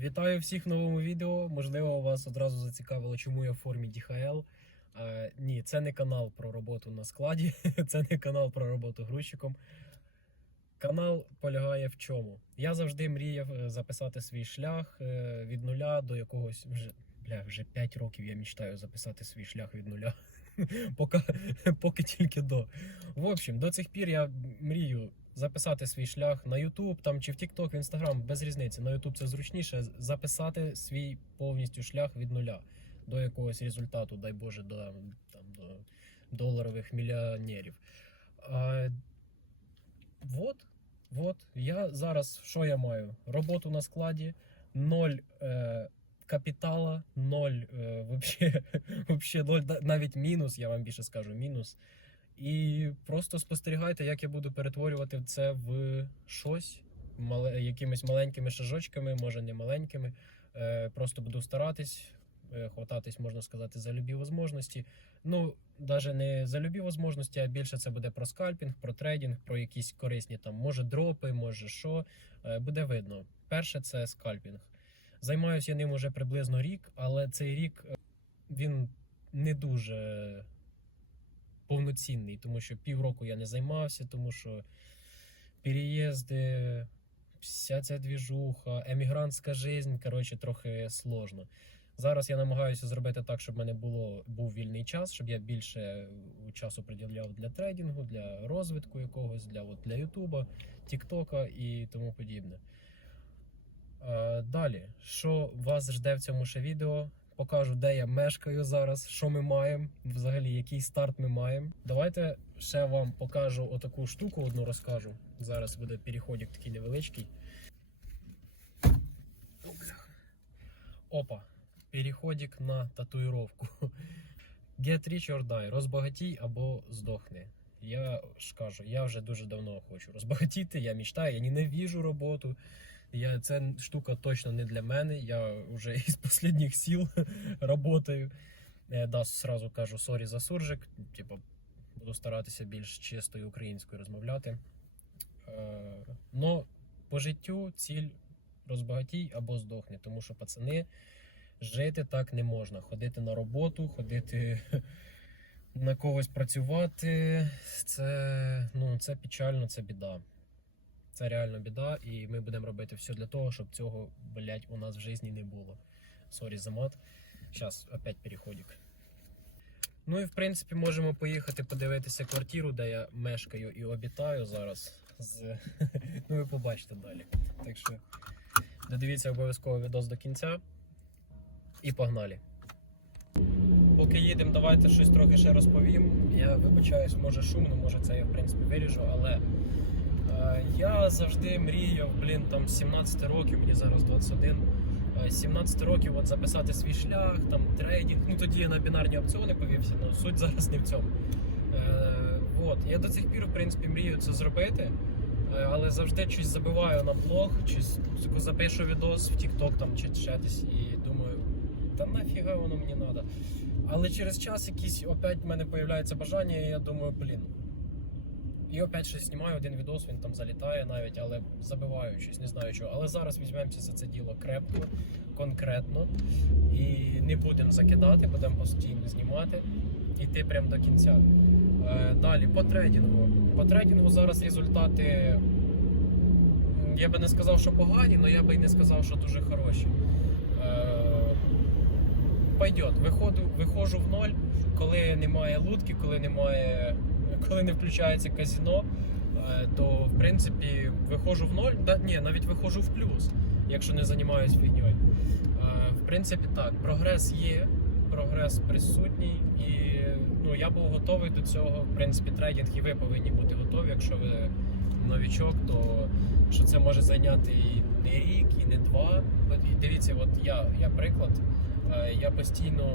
Вітаю всіх в новому відео. Можливо, вас одразу зацікавило, чому я в формі DHL. Е, ні, це не канал про роботу на складі, це не канал про роботу грузчиком. Канал полягає в чому? Я завжди мріяв е, записати свій шлях е, від нуля до якогось вже. Бля, вже 5 років я мечтаю записати свій шлях від нуля. поки, поки тільки до. В общем, до цих пір я мрію записати свій шлях на YouTube там, чи в TikTok, в Instagram, без різниці. На YouTube це зручніше. Записати свій повністю шлях від нуля до якогось результату, дай Боже, до, там, до доларових мільйонерів. А, вот, вот. Я зараз що я маю? Роботу на складі, ноль. Е, Капітала, ноль, е, вообще ноль, навіть мінус, я вам більше скажу, мінус. І просто спостерігайте, як я буду перетворювати це в щось мале, якимись маленькими шажочками, може не маленькими. Е, просто буду старатись, е, хвататись, можна сказати, за любі можливості. Ну, навіть не за любі можливості, а більше це буде про скальпінг, про трейдинг, про якісь корисні там, може дропи, може що. Е, буде видно. Перше це скальпінг. Займаюся я ним уже приблизно рік, але цей рік е, він не дуже повноцінний, тому що півроку я не займався, тому що переїзди, вся ця двіжуха, емігрантська жизнь, коротше, трохи сложно. Зараз я намагаюся зробити так, щоб в мене було, був вільний час, щоб я більше часу приділяв для трейдингу, для розвитку якогось, для, от, для Ютуба, Тіктока і тому подібне. Е, Далі, що вас жде в цьому ще відео? Покажу, де я мешкаю зараз, що ми маємо, взагалі, який старт ми маємо. Давайте ще вам покажу отаку штуку, одну розкажу. Зараз буде переходик такий невеличкий. Опа, переходик на татуїровку. Get rich or die. Розбагатій або здохни. Я ж кажу, я вже дуже давно хочу розбагатіти, я мечтаю, я ненавижу роботу. Я, це штука точно не для мене. Я вже із останніх сіл працюю. Е, Да, сразу кажу сорі за суржик. Типу, буду старатися більш чистою українською розмовляти. Е, но по життю ціль розбагатій або здохни, тому що пацани жити так не можна. Ходити на роботу, ходити на когось працювати. Це, ну, це печально, це біда. Це реально біда, і ми будемо робити все для того, щоб цього, блять, у нас в житті не було. Сорі за мат. Зараз опять переходик. Ну і в принципі можемо поїхати подивитися квартиру, де я мешкаю і обітаю зараз. З... Ну ви побачите далі. Так що додивіться обов'язково відос до кінця. І погнали. Поки їдемо, давайте щось трохи ще розповім. Я вибачаюсь, може шумно, може це я в принципі виріжу, але я завжди мріяв, блін, там 17 років, мені зараз 21. е, 17 років от записати свій шлях, там трейдинг. Ну тоді я на бінарні опціони повівся, але суть зараз не в цьому. Е, от. Я до цих пір, в принципі, мрію це зробити. Е, Але завжди щось забиваю на блог, щось запишу відос в TikTok там чи ще десь і думаю, та нафіга воно мені треба. Але через час якийсь опять в мене з'являється бажання, і я думаю, блін. І опять щось знімаю один відос, він там залітає навіть, але забиваю щось, не знаю чого. Але зараз візьмемося за це діло крепко, конкретно. І не будемо закидати, будемо постійно знімати. Іти прямо до кінця. Е, далі, по трейдингу. По трейдингу зараз результати. Я би не сказав, що погані, але я би і не сказав, що дуже хороші. Е, пойдет. Виходжу в ноль, коли немає лутки, коли немає, коли не включається казіно, е, то в принципі виходжу в ноль. Да, ні, навіть виходжу в плюс, якщо не займаюся фігньою. Е, В принципі, так, прогрес є, прогрес присутній, і ну, я був готовий до цього. В принципі, трейдинг і ви повинні бути готові, якщо ви новічок, то що це може зайняти і не рік, і не два. І дивіться, от я, я приклад. Е, Я постійно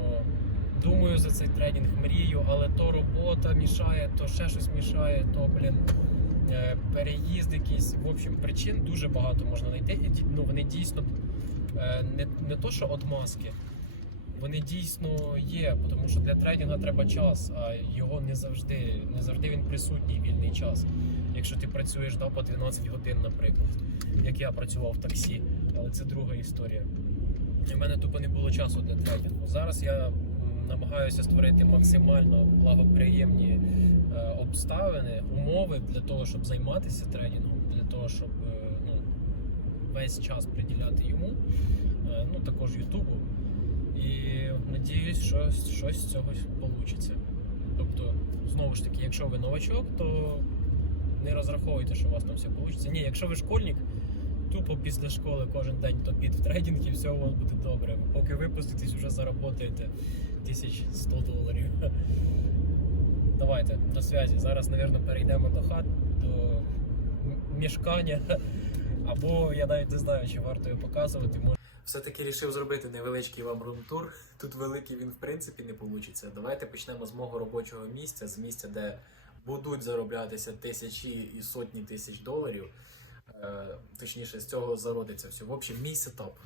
думаю за цей тренінг, мрію, але то робота мішає, то ще щось мішає, то, блін, е, переїзд якийсь. В общем, причин дуже багато можна знайти. Ну, вони дійсно е, не, не то, що отмазки. Вони дійсно є, тому що для трейдинга треба час, а його не завжди, не завжди він присутній вільний час. якщо ти працюєш да, по 12 годин, наприклад, як я працював в таксі, але це друга історія. В мене тупо не було часу для тренінгу. Зараз я намагаюся створити максимально благоприємні е, обставини, умови для того, щоб займатися тренінгом, для того, щоб е, ну, весь час приділяти йому, е, ну також Ютубу. І надіюсь, що щось з цього вийде. Тобто, знову ж таки, якщо ви новачок, то не розраховуйте, що у вас там все вийде. Ні, якщо ви школьник, тупо після школи кожен день топіт в трейдинг і все у вас буде добре. Поки випуститесь, вже заработаєте 1100 доларів. Давайте, до зв'язі. Зараз, мабуть, перейдемо до хат, до мішкання. Або я навіть не знаю, чи варто його показувати. Все-таки вирішив зробити невеличкий вам румтур. Тут великий він в принципі не вийде. Давайте почнемо з мого робочого місця, з місця, де будуть зароблятися тисячі і сотні тисяч доларів. Е, точніше, з цього зародиться все. В общем, мій сетап.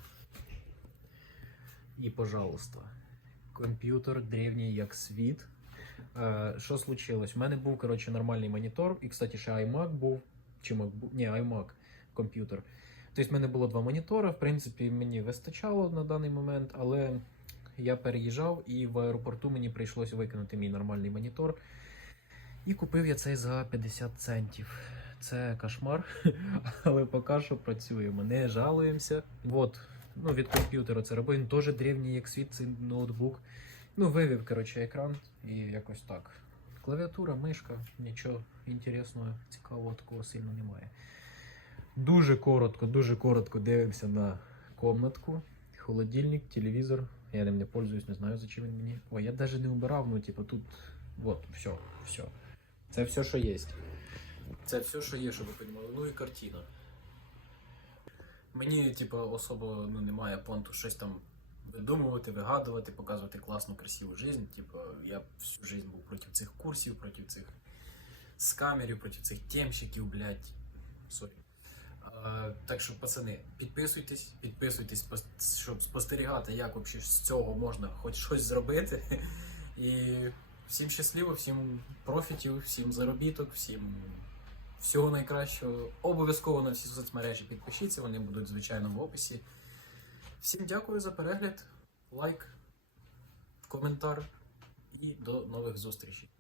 І, пожалуйста, комп'ютер древній як світ. Е, що случилось? У мене був коротше, нормальний монітор, і, кстати, ще iMac був. Чи MacBook? Ні, iMac комп'ютер. Тобто, в мене було два монітори. В принципі, мені вистачало на даний момент, але я переїжджав і в аеропорту мені прийшлося викинути мій нормальний монітор. І купив я цей за 50 центів. Це кошмар, але поки що працюємо. Не жалуємося. От, ну від комп'ютера це робив. Він теж древній, як світ, цей ноутбук. Ну, вивів, коротше, екран і якось так. Клавіатура, мишка, нічого інтересного, цікавого такого сильно немає. Дуже коротко, дуже коротко дивимося на комнатку. Холодильник, телевізор. Я ним не пользуюсь, не знаю, зачем він мені. Ой, я навіть не убирав, ну, типу, тут. Вот, все, все. Це все, що є. Це все, що є, щоб ви розуміли. Ну і картина. Мені, типу, особо ну, немає понту щось там видумувати, вигадувати, показувати класну, красиву жизнь. Типу, я всю жизнь був проти цих курсів, проти цих скамерів, проти цих темщиків, блядь. Сорі. Так що, пацани, підписуйтесь, підписуйтесь, щоб спостерігати, як взагалі з цього можна хоч щось зробити. І всім щасливо, всім профітів, всім заробіток, всім всього найкращого. Обов'язково на всі соцмережі підпишіться, вони будуть звичайно в описі. Всім дякую за перегляд, лайк, коментар і до нових зустрічей.